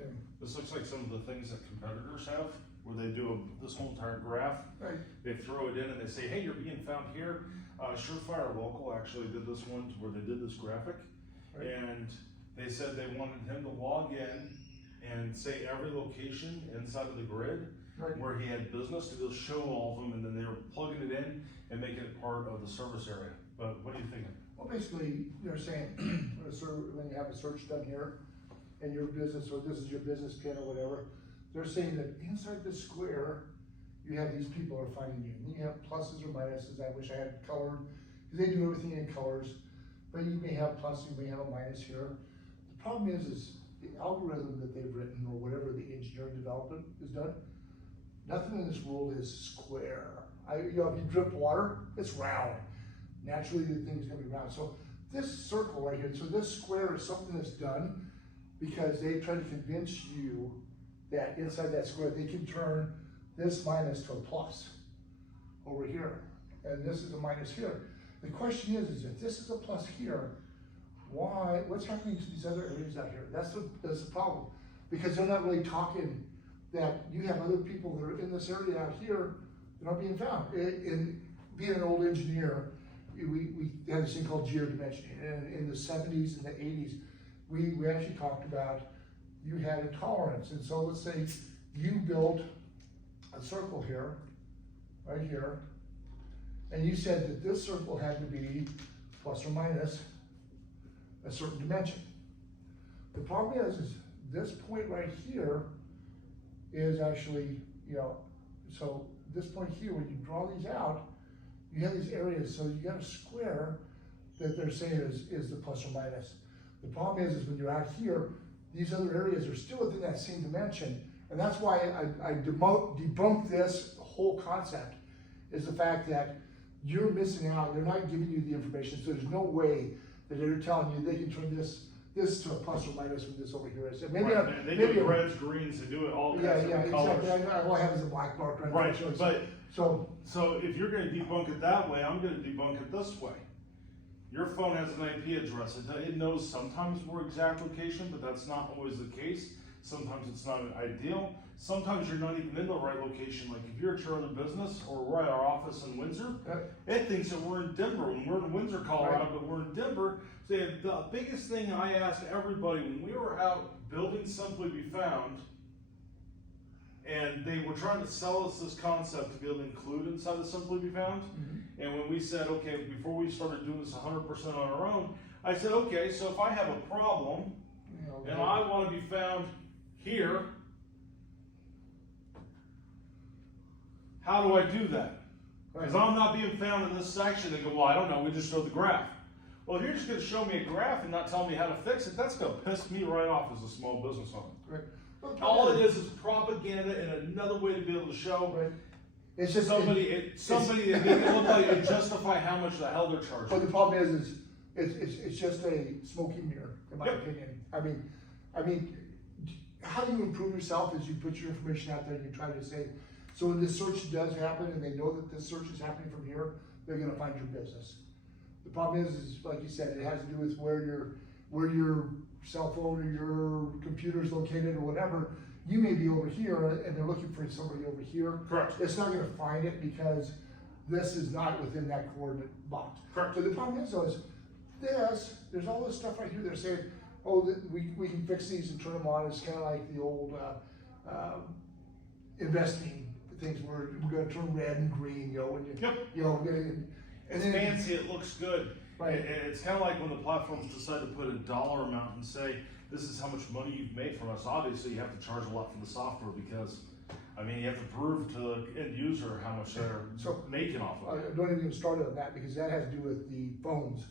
Okay. This looks like some of the things that competitors have, where they do this whole entire graph. Right. They throw it in and they say, hey, you're being found here. Surefire Local actually did this one where they did this graphic. Right. And they said they wanted him to log in and say every location inside of the grid Right. where he had business to go show all of them, and then they were plugging it in and making it part of the service area. But what are you thinking? Well, basically, they're saying, when you have a search done here, and your business, or this is your business pin or whatever, they're saying that inside the square, you have these people are finding you. And you have pluses or minuses. I wish I had colored, because they do everything in colors, but you may have plus, you may have a minus here. The problem is the algorithm that they've written, or whatever the engineering development is done, nothing in this world is square. If you drip water, it's round. Naturally, the thing's gonna be round. So this circle right here, so this square is something that's done because they try to convince you that inside that square, they can turn this minus to a plus over here. And this is a minus here. The question is if this is a plus here, what's happening to these other areas out here? That's the problem. Because they're not really talking that you have other people that are in this area out here that aren't being found. In being an old engineer, we had this thing called Geo-Dimension. And in the 70s and the 80s, we actually talked about you had a tolerance. And so let's say you built a circle here, right here, and you said that this circle had to be plus or minus a certain dimension. The problem is this point right here is actually, so this point here, when you draw these out, you have these areas, so you got a square that they're saying is the plus or minus. The problem is when you're out here, these other areas are still within that same dimension, and that's why I debunk this whole concept, is the fact that you're missing out. They're not giving you the information, so there's no way that they're telling you they can turn this to a plus or minus when this over here is. And maybe right. They do reds, greens, they do it all kinds of colors. Exactly. All I have is a black bar. Right, but so if you're going to debunk it that way, I'm going to debunk it this way. Your phone has an IP address. It knows sometimes we're exact location, but that's not always the case. Sometimes it's not ideal. Sometimes you're not even in the right location. Like if you're at your other business, or we're at our office in Windsor, it thinks that we're in Denver when we're in Windsor, Colorado, right. but we're in Denver. So the biggest thing I asked everybody when we were out building Simply Be Found, and they were trying to sell us this concept to be able to include inside of Simply Be Found. Mm-hmm. And when we said, okay, before we started doing this 100% on our own, I said, okay, so if I have a problem and I want to be found here, how do I do that? Because I'm not being found in this section. They go, well, I don't know, we just showed the graph. Well, if you're just going to show me a graph and not tell me how to fix it, that's going to piss me right off as a small business owner. Right. All it is propaganda and another way to be able to show it's just somebody that make it look like it justify how much the hell they're charging. But the problem is it's just a smoky mirror, in my opinion. I mean, how do you improve yourself is you put your information out there and you try to say, so when this search does happen and they know that this search is happening from here, they're going to find your business. The problem is like you said, it has to do with where your cell phone or your computer is located or whatever. You may be over here and they're looking for somebody over here. Correct. It's not going to find it because this is not within that coordinate box. Correct. So the problem is there's all this stuff right here. They're saying, oh, we can fix these and turn them on. It's kind of like the old investing things where we're going to turn red and green, when you, it's fancy, it looks good. Right. It's kind of like when the platforms decide to put a dollar amount and say, this is how much money you've made from us. Obviously, you have to charge a lot for the software because, you have to prove to the end user how much they're making off of it. Don't even start on that because that has to do with the phones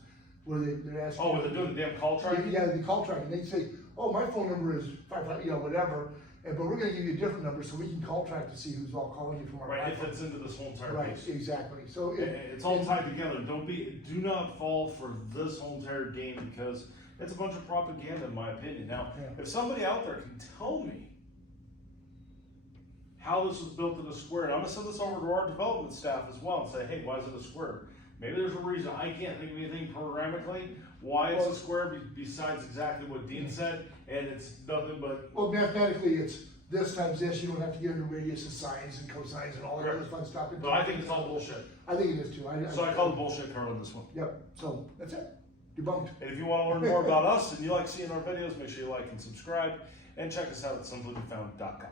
where they're asking. Oh, they're doing the damn call tracking? Yeah, the call tracking. They say, oh, my phone number is 55, whatever. But we're going to give you a different number so we can call track to see who's all calling you from our Right, iPhone. it fits into this whole entire Right, piece. exactly. So it's all tied together. Do not fall for this whole entire game because it's a bunch of propaganda in my opinion. Now, if somebody out there can tell me how this was built in a square, and I'm going to send this over to our development staff as well and say, hey, why is it a square? Maybe there's a reason. I can't think of anything programmatically why it's a square besides exactly what Dean said. and it's nothing but. Well, mathematically, it's this times this, you don't have to give them the radius of sines and cosines and all that other fun stuff. No, I think it's all bullshit. I think it is too. So I call it bullshit Carl on this one. Yep, so, that's it, debunked. And if you want to learn more about us and you like seeing our videos, make sure you like and subscribe, and check us out at simplybefound.com.